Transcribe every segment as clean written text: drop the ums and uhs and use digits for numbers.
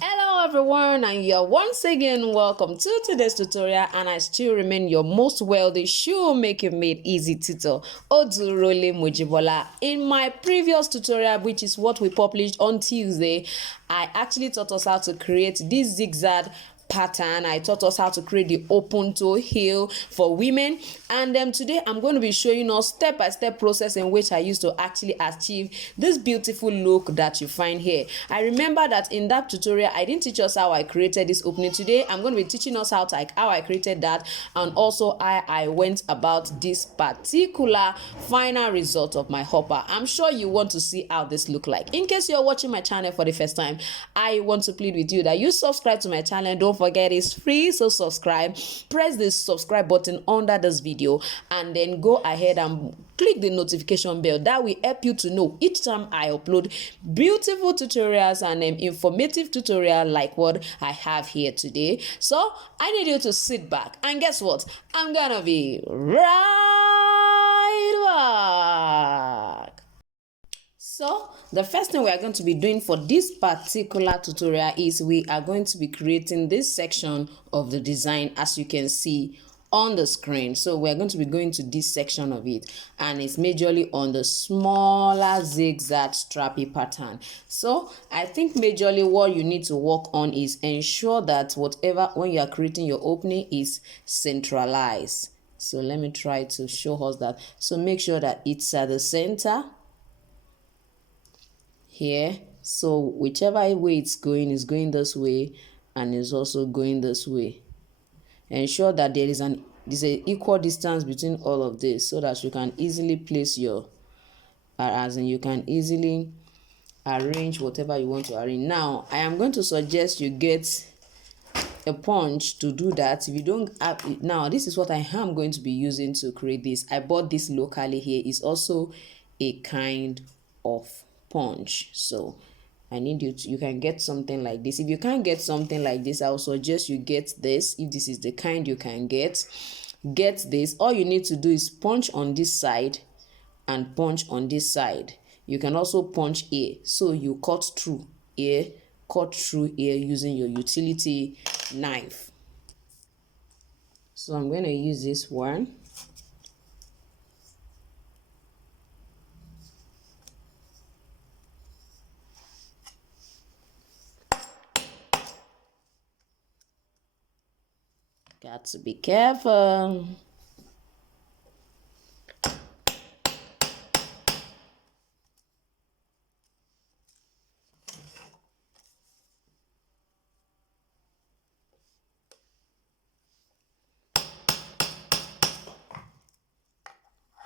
Hello everyone, and you're once again welcome to today's tutorial, and I still remain your most wealthy shoemaking made easy tutor, Odurole Mujibola. In my previous tutorial, which is what we published on Tuesday, I actually taught us how to create this zigzag pattern. I taught us how to create the open toe heel for women, and today I'm going to be showing us step-by-step process in which I used to actually achieve this beautiful look that you find here. I remember that in that tutorial I didn't teach us how I created this opening. Today I'm going to be teaching us how I created that, and also how I went about this particular final result of my hopper. I'm sure you want to see how this look like. In case you're watching my channel for the first time, I want to plead with you that you subscribe to my channel. Don't forget, it's free, so subscribe. Press the subscribe button under this video, and then go ahead and click the notification bell. That will help you to know each time I upload beautiful tutorials and informative tutorial like what I have here today. So I need you to sit back, and guess what? I'm gonna be right back. So the first thing we are going to be doing for this particular tutorial is we are going to be creating this section of the design, as you can see on the screen. So we're going to be going to this section of it, and it's majorly on the smaller zigzag strappy pattern. So I think majorly what you need to work on is ensure that whatever, when you are creating your opening, is centralized. So let me try to show us that. So make sure that it's at the center here. So whichever way it's going is going this way, and is also going this way. Ensure that there's an equal distance between all of this, so that you can easily place your as in you can easily arrange whatever you want to arrange. Now I am going to suggest you get a punch to do that. If you don't have it, now this is what I am going to be using to create this. I bought this locally here. It's also a kind of punch, so I need you to, you can get something like this. If you can't get something like this, I will suggest you get this. If this is the kind you can get this. All you need to do is punch on this side and punch on this side. You can also punch here, so you cut through here using your utility knife. So I'm going to use this one. Got to be careful.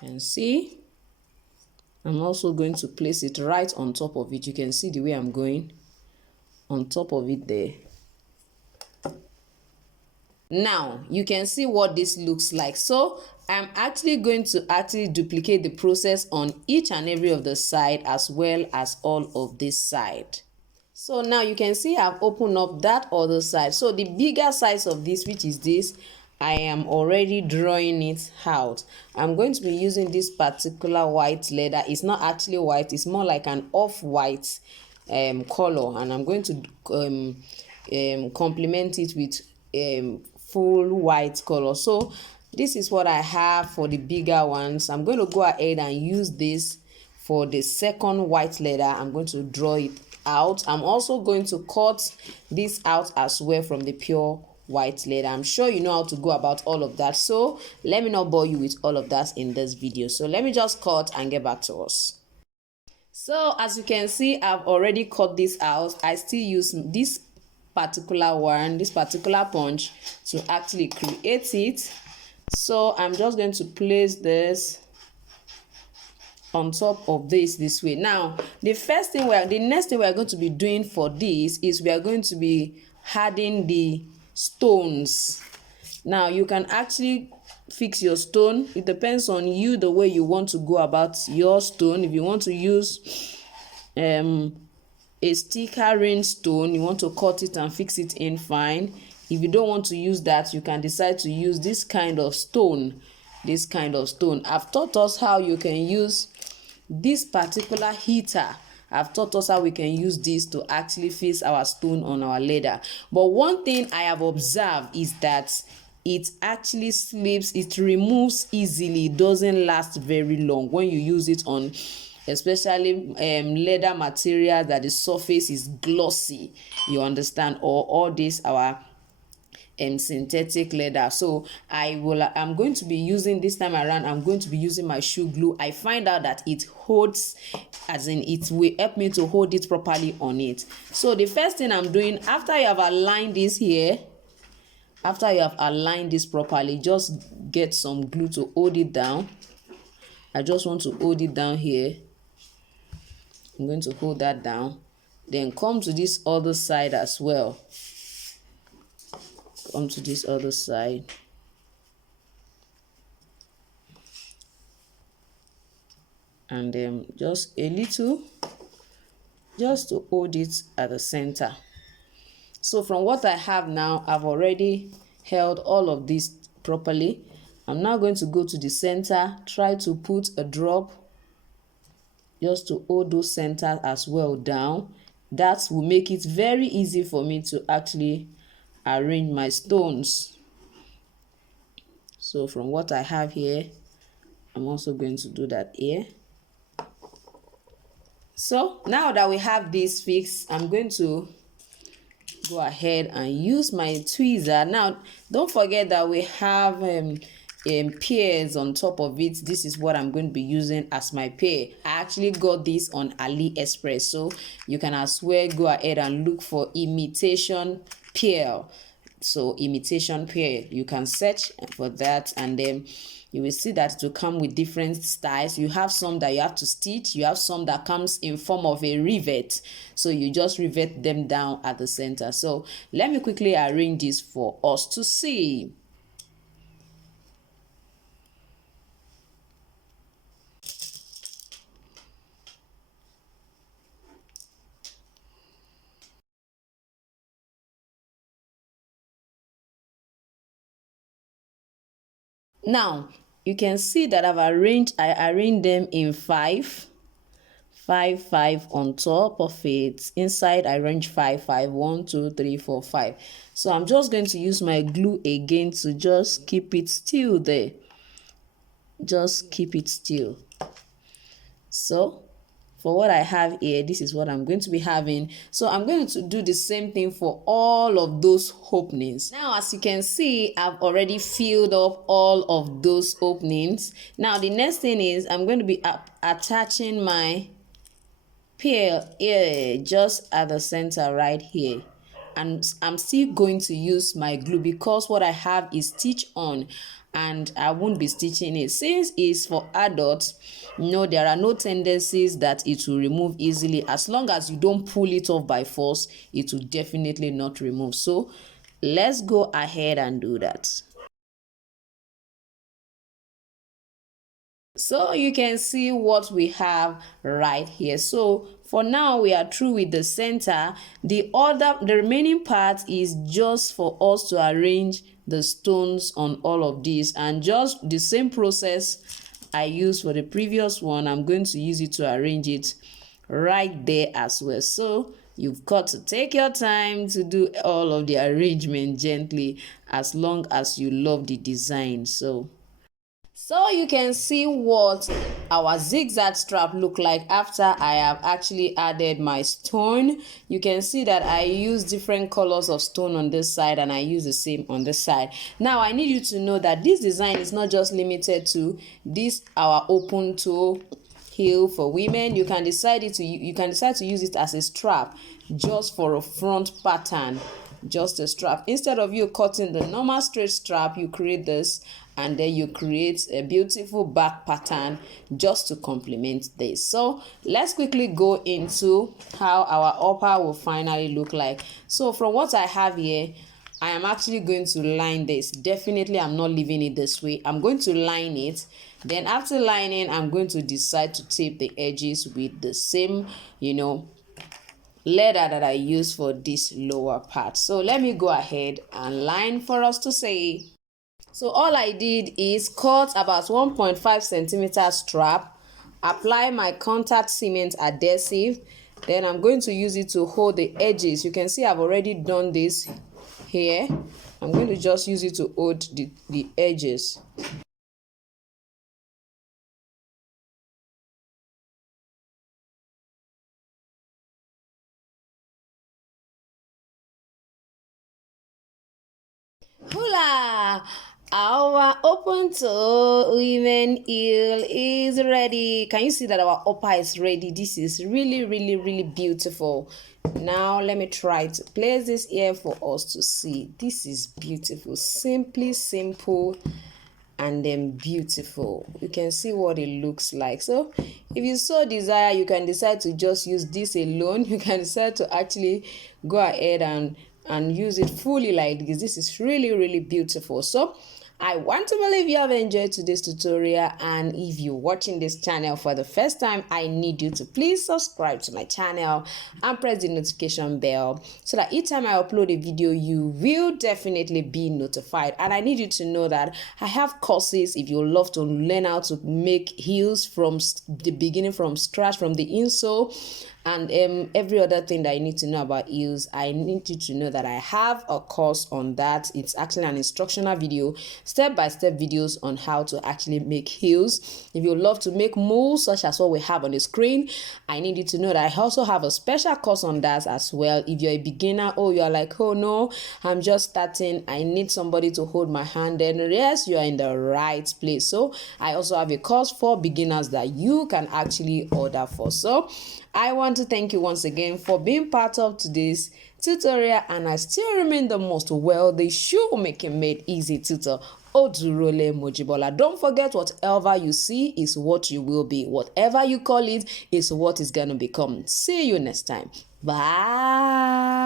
And see, I'm also going to place it right on top of it. You can see the way I'm going on top of it there. Now you can see what this looks like. So I'm actually going to duplicate the process on each and every of the side, as well as all of this side. So now you can see I've opened up that other side. So the bigger size of this, which is this, I am already drawing it out. I'm going to be using this particular white leather. It's not actually white, it's more like an off-white color, and I'm going to complement it with full white color. So this is what I have for the bigger ones. I'm going to go ahead and use this for the second white leather. I'm going to draw it out. I'm also going to cut this out as well from the pure white leather. I'm sure you know how to go about all of that, so let me not bore you with all of that in this video. So let me just cut and get back to us. So as you can see, I've already cut this out. I still use this particular one, this particular punch, to actually create it. So I'm just going to place this on top of this way. Now the next thing we're going to be doing for this is we are going to be adding the stones. Now you can actually fix your stone. It depends on you, the way you want to go about your stone. If you want to use a sticker ring stone, you want to cut it and fix it in, fine. If you don't want to use that, you can decide to use this kind of stone. I've taught us how you can use this particular heater I've taught us how we can use this to actually fix our stone on our leather. But one thing I have observed is that it actually slips, it removes easily, it doesn't last very long when you use it on especially leather material that the surface is glossy, you understand, or all this our synthetic leather. So I'm going to be using this time around, I'm going to be using my shoe glue. I find out that it holds, as in it will help me to hold it properly on it. So the first thing I'm doing, after you have aligned this here, after you have aligned this properly, just get some glue to hold it down. I just want to hold it down here. I'm going to hold that down. Then come to this other side as well. Come to this other side. And then just a little, just to hold it at the center. So from what I have now, I've already held all of this properly. I'm now going to go to the center, try to put a drop just to hold those centers as well down. That will make it very easy for me to actually arrange my stones. So from what I have here, I'm also going to do that here. So now that we have this fixed, I'm going to go ahead and use my tweezer. Now don't forget that we have pears on top of it. This is what I'm going to be using as my pear. I actually got this on AliExpress, so you can as well go ahead and look for imitation pear. So imitation pear, you can search for that, and then you will see that it will come with different styles. You have some that you have to stitch, you have some that comes in form of a rivet, so you just rivet them down at the center. So let me quickly arrange this for us to see. Now you can see that I arranged them in 5 on top of it. Inside I arrange 5 1 2 3 4 5. So I'm just going to use my glue again to just keep it still there. Just keep it still. So for what I have here, this is what I'm going to be having. So I'm going to do the same thing for all of those openings. Now, as you can see, I've already filled up all of those openings. Now, the next thing is I'm going to be attaching my pear here just at the center right here. And I'm still going to use my glue because what I have is stitch on and I won't be stitching it. Since it's for adults, no, there are no tendencies that it will remove easily. As long as you don't pull it off by force, it will definitely not remove. So let's go ahead and do that. So you can see what we have right here. So for now we are through with the center. The remaining part is just for us to arrange the stones on all of these, and just the same process I used for the previous one, I'm going to use it to arrange it right there as well. So you've got to take your time to do all of the arrangement gently, as long as you love the design. So you can see what our zigzag strap look like after I have actually added my stone. You can see that I use different colors of stone on this side and I use the same on this side. Now I need you to know that this design is not just limited to this our open toe heel for women. You can decide to use it as a strap just for a front pattern, just a strap. Instead of you cutting the normal straight strap, you create this, and then you create a beautiful back pattern just to complement this. So let's quickly go into how our upper will finally look like. So from what I have here, I am actually going to line this. Definitely I'm not leaving it this way. I'm going to line it. Then after lining, I'm going to decide to tape the edges with the same, leather that I use for this lower part. So let me go ahead and line for us to see. So all I did is cut about 1.5 centimeter strap apply my contact cement adhesive. Then I'm going to use it to hold the edges. You can see I've already done this here. I'm going to just use it to hold the edges. Hola! Our open toe women heel is ready. Can you see that our upper is ready? This is really beautiful. Now let me try to place this here for us to see. This is beautiful. Simply simple and then beautiful. You can see what it looks like. So if you so desire, you can decide to just use this alone. You can decide to actually go ahead and use it fully like this. This is really beautiful. So I want to believe you have enjoyed today's tutorial, and if you're watching this channel for the first time, I need you to please subscribe to my channel and press the notification bell so that each time I upload a video, you will definitely be notified. And I need you to know that I have courses if you love to learn how to make heels from the beginning, from scratch, from the insole, and every other thing that you need to know about heels. I need you to know that I have a course on that. It's actually an instructional video, step-by-step videos on how to actually make heels. If you love to make mules, such as what we have on the screen, I need you to know that I also have a special course on that as well. If you're a beginner, or you're like, oh no, I'm just starting, I need somebody to hold my hand, then yes, you are in the right place. So I also have a course for beginners that you can actually order for. So I want to thank you once again for being part of today's tutorial, and I still remain the most wealthy shoemaking made easy tutor, Odurole Mojibola. Don't forget, whatever you see is what you will be. Whatever you call it is what is going to become. See you next time. Bye.